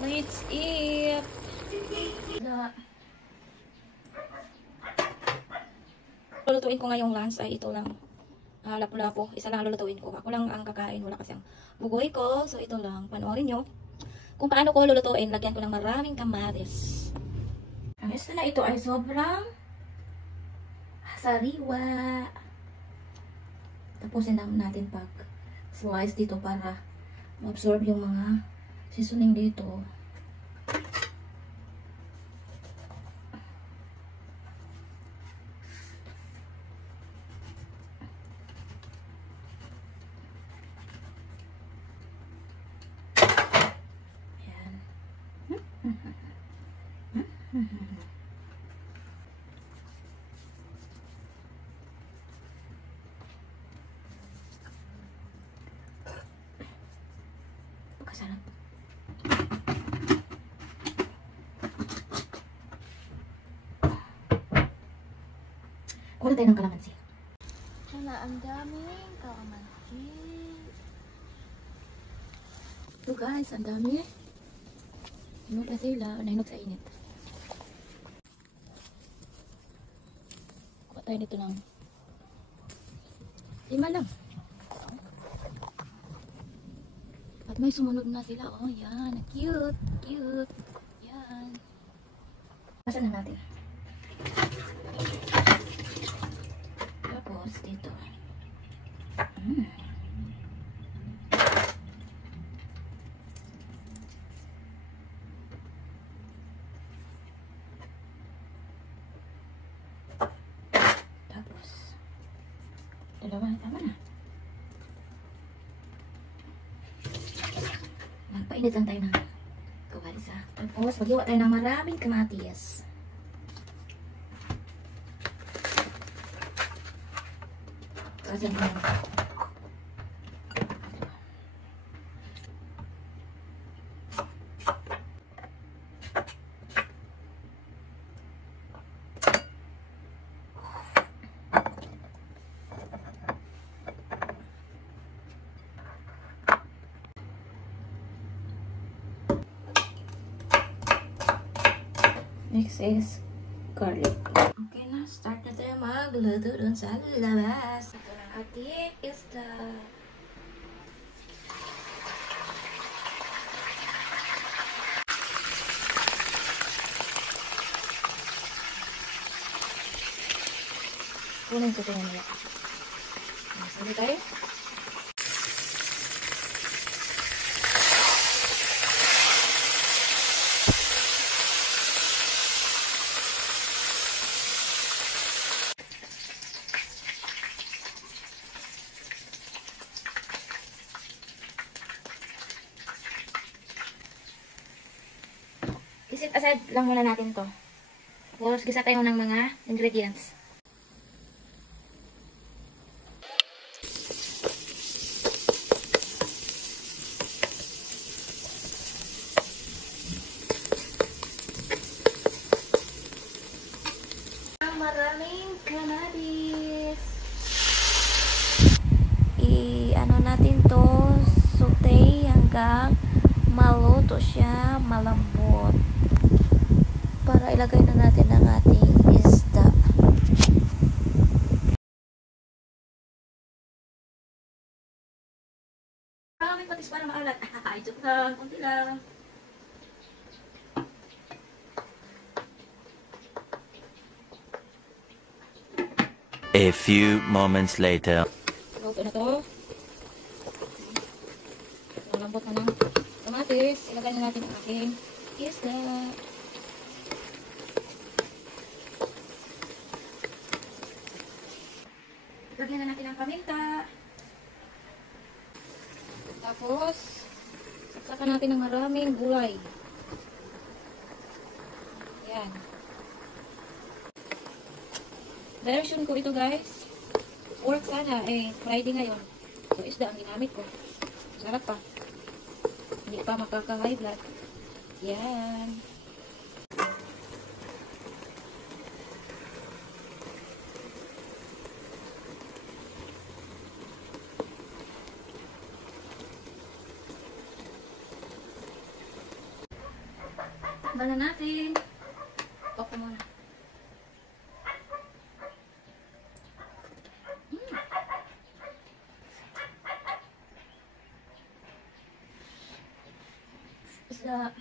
Let's eat! Lulutuin ko ngayong lunch ay ito lang. Lapu-lapu. Isa lang lulutuin ko. Ako lang ang kakain. Wala kasi ang bugoy ko. So ito lang. Panoorin nyo. Kung paano ko lulutuin, lagyan ko ng maraming kamatis. Ang gusto na ito ay sobrang sariwa. Tapusin lang natin pag slice dito para ma-absorb yung mga seasoning dito. Pagkasarap. Kuha tayo ng kalamansi. Wala, ang daming kalamansi. Ito guys, ang dami. Hinog na sila. Nahinog sa init. Kuha tayo dito ng 5 lang. At may sumunod na sila. Oh, yan. Cute. Cute. Yan. Pasan na natin. Tapos, dito. Tapos, dalawa. Tama na. Magpainit lang tayo ng kawali sa. Tapos, maghiwa tayo ng maraming kamatis. Kasi next is garlic. Okay na, start na tayo magluto dun sa labas. Ito na ating isda. Kunin ko ito na nila. Sabi tayo. Isit aside lang muna natin to. Tapos gisa tayo ng mga ingredients. Maraming kamatis. I-ano natin to, saute hanggang maluto siya, malambot. Para ilagay na natin ang ating isda. Maraming patis para maalat. Joke lang, kunti lang. A few moments later. Luto na to. Malambot na ng kamatis. Ilagay na natin ang ating isda. Lagyan na natin ang paminta. Tapos, saksakan natin ng maraming gulay. Yan. Version ko ito guys. Pork sana. Friday ngayon. So, isda ang ginamit ko. Sarap pa. Hindi pa makaka-high blood. Yan. Tanggal na natin. Pop ko muna. Isda.